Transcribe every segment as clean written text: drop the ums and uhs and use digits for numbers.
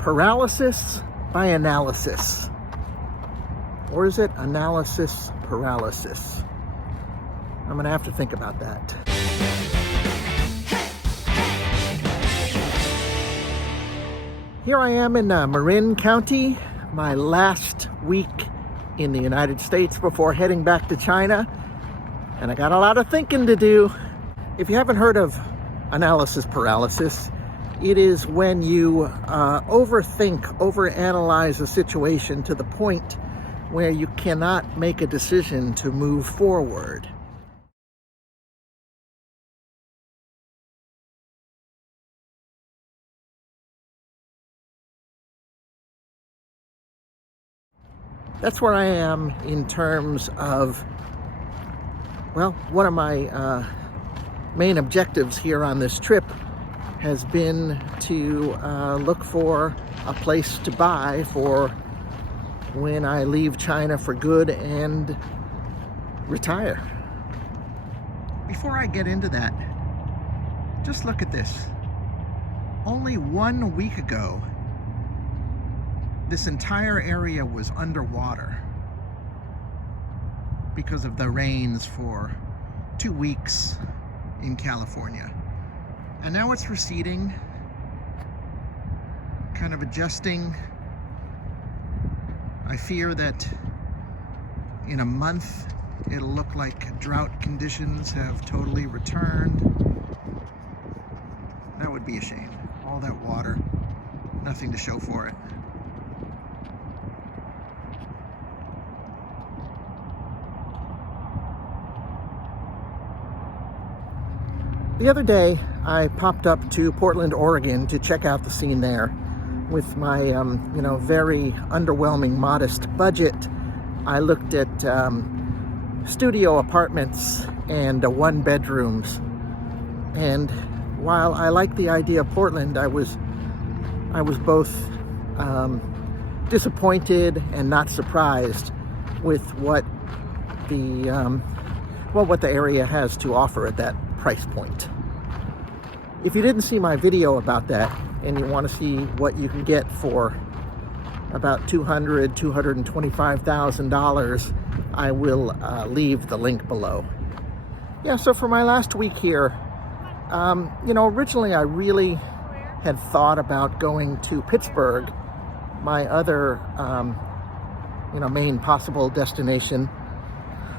paralysis by analysis? Or is it analysis paralysis? I'm gonna have to think about that. Here I am in Marin County, my last week in the United States before heading back to China. And I got a lot of thinking to do. If you haven't heard of analysis paralysis, it is when you overthink, overanalyze a situation to the point where you cannot make a decision to move forward. That's where I am in terms of, well, one of my main objectives here on this trip has been to look for a place to buy for when I leave China for good and retire. Before I get into that, just look at this. Only 1 week ago, this entire area was underwater because of the rains for 2 weeks in California. And now it's receding, kind of adjusting. I fear that in a month, it'll look like drought conditions have totally returned. That would be a shame. All that water, nothing to show for it. The other day, I popped up to Portland, Oregon to check out the scene there. With my, very underwhelming, modest budget, I looked at studio apartments and one-bedrooms. And while I like the idea of Portland, I was both disappointed and not surprised with what the area has to offer at that price point. If you didn't see my video about that and you want to see what you can get for about $225,000, I will leave the link below. Yeah, so for my last week here, originally I really had thought about going to Pittsburgh, my other main possible destination,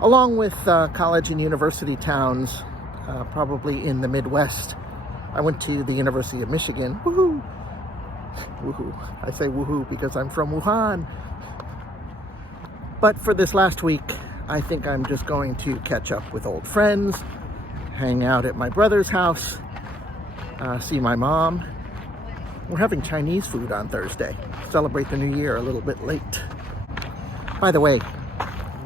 along with college and university towns, probably in the Midwest. I went to the University of Michigan. Woohoo! Woohoo. I say woohoo because I'm from Wuhan. But for this last week, I think I'm just going to catch up with old friends, hang out at my brother's house, see my mom. We're having Chinese food on Thursday. Celebrate the new year a little bit late. By the way,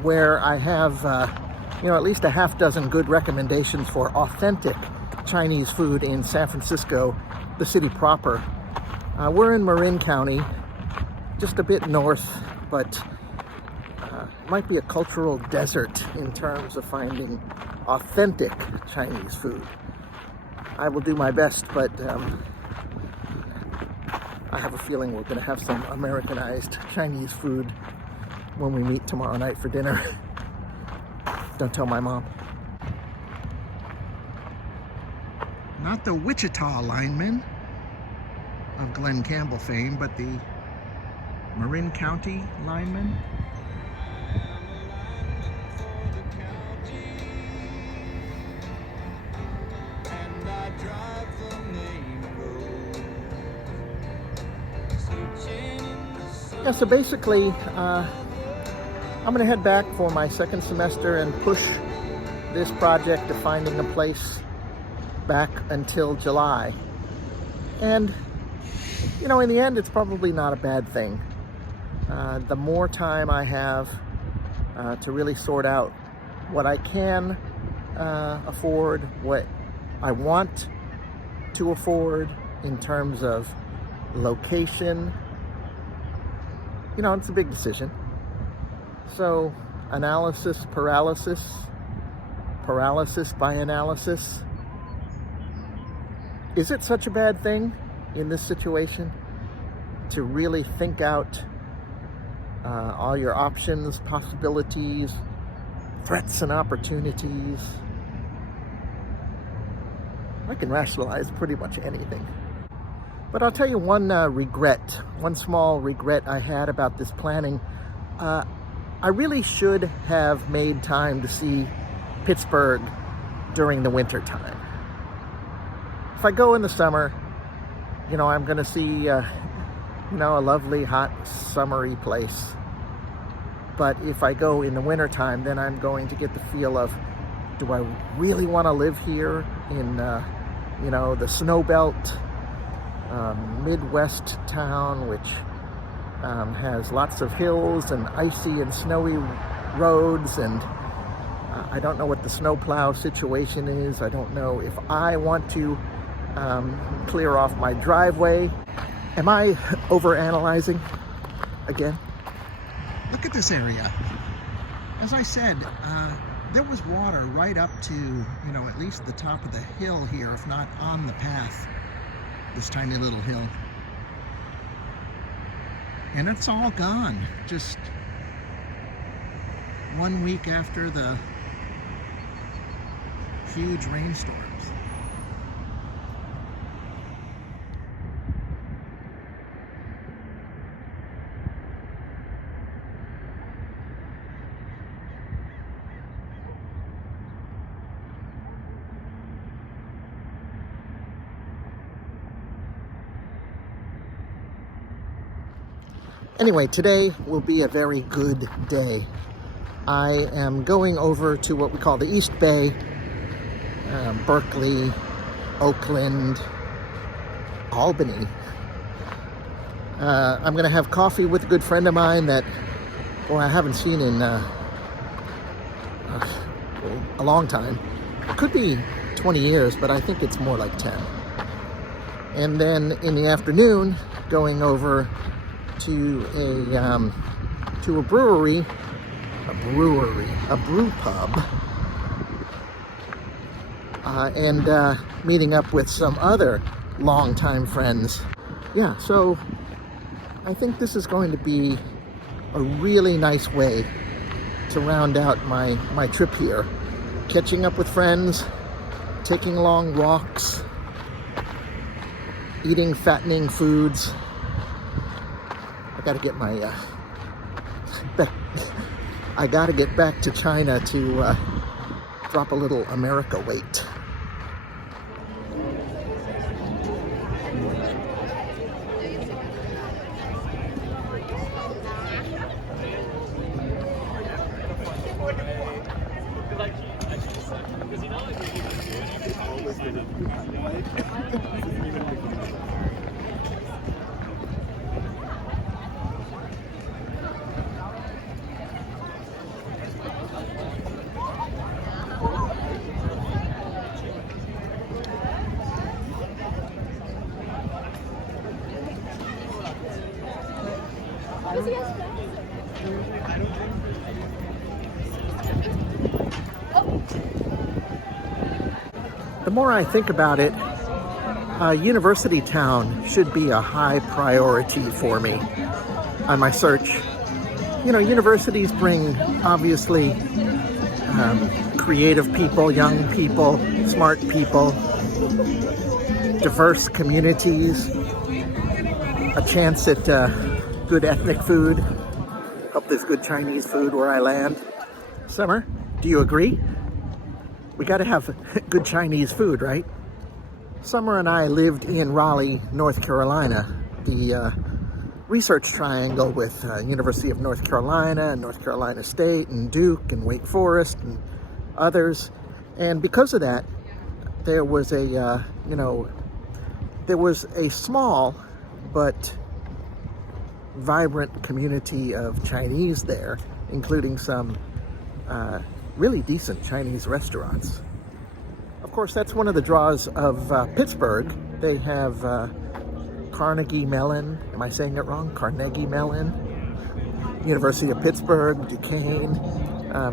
where I have at least a half dozen good recommendations for authentic Chinese food in San Francisco, the city proper. We're in Marin County, just a bit north, but might be a cultural desert in terms of finding authentic Chinese food. I will do my best, but I have a feeling we're going to have some Americanized Chinese food when we meet tomorrow night for dinner. Don't tell my mom. Not the Wichita lineman of Glenn Campbell fame, but the Marin County lineman. Yeah, so basically, I'm going to head back for my second semester and push this project to finding a place back until July. And, in the end, it's probably not a bad thing. The more time I have to really sort out what I can afford, what I want to afford in terms of location, it's a big decision. So, analysis paralysis, paralysis by analysis. Is it such a bad thing in this situation? to really think out all your options, possibilities, threats and opportunities. I can rationalize pretty much anything. But I'll tell you one small regret I had about this planning. I really should have made time to see Pittsburgh during the winter time. If I go in the summer, I'm going to see, a lovely, hot, summery place. But if I go in the winter time, then I'm going to get the feel of, do I really want to live here in, the snow belt, Midwest town, which has lots of hills and icy and snowy roads, and I don't know what the snowplow situation is. I don't know if I want to clear off my driveway. Am I overanalyzing again? Look at this area. As I said, there was water right up to, at least the top of the hill here, if not on the path, this tiny little hill. And it's all gone, just 1 week after the huge rainstorms. Anyway, today will be a very good day. I am going over to what we call the East Bay, Berkeley, Oakland, Albany. I'm going to have coffee with a good friend of mine that, I haven't seen in a long time. It could be 20 years, but I think it's more like 10. And then in the afternoon, going over to a brewery, a brew pub, and meeting up with some other longtime friends. Yeah, so I think this is going to be a really nice way to round out my trip here. Catching up with friends, taking long walks, eating fattening foods. I gotta get I gotta get back to China to drop a little America weight. The more I think about it, University Town should be a high priority for me on my search. Universities bring, obviously, creative people, young people, smart people, diverse communities, a chance at good ethnic food. Hope there's good Chinese food where I land. Summer, do you agree? We gotta have good Chinese food, right? Summer and I lived in Raleigh, North Carolina, the research triangle with University of North Carolina and North Carolina State and Duke and Wake Forest and others. And because of that, there was a small but vibrant community of Chinese there, including some really decent Chinese restaurants. Of course, that's one of the draws of Pittsburgh. They have Carnegie Mellon. Am I saying it wrong? Carnegie Mellon. University of Pittsburgh, Duquesne,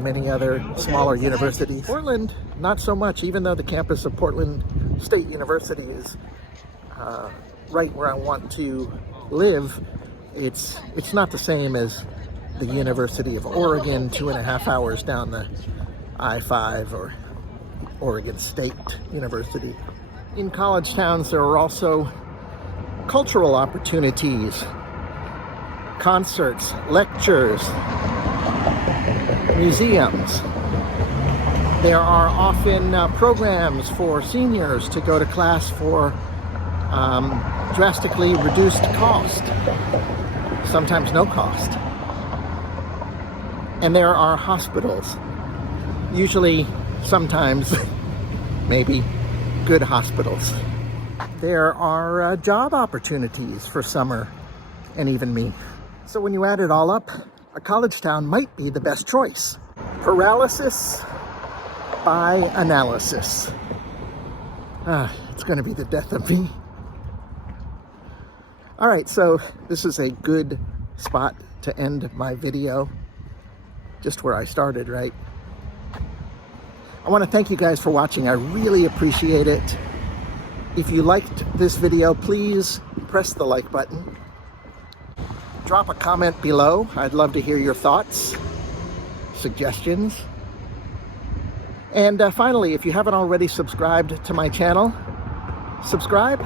many other smaller universities. Portland, not so much, even though the campus of Portland State University is right where I want to live, it's not the same as the University of Oregon, 2.5 hours down the I-5, or Oregon State University. In college towns, there are also cultural opportunities, concerts, lectures, museums. There are often programs for seniors to go to class for drastically reduced cost, sometimes no cost. And there are hospitals, usually, sometimes, maybe, good hospitals. There are job opportunities for summer and even me. So when you add it all up, a college town might be the best choice. Paralysis by analysis. It's going to be the death of me. All right, so this is a good spot to end my video. Just where I started, right? I want to thank you guys for watching. I really appreciate it. If you liked this video, please press the like button. Drop a comment below. I'd love to hear your thoughts, suggestions. And finally, if you haven't already subscribed to my channel, subscribe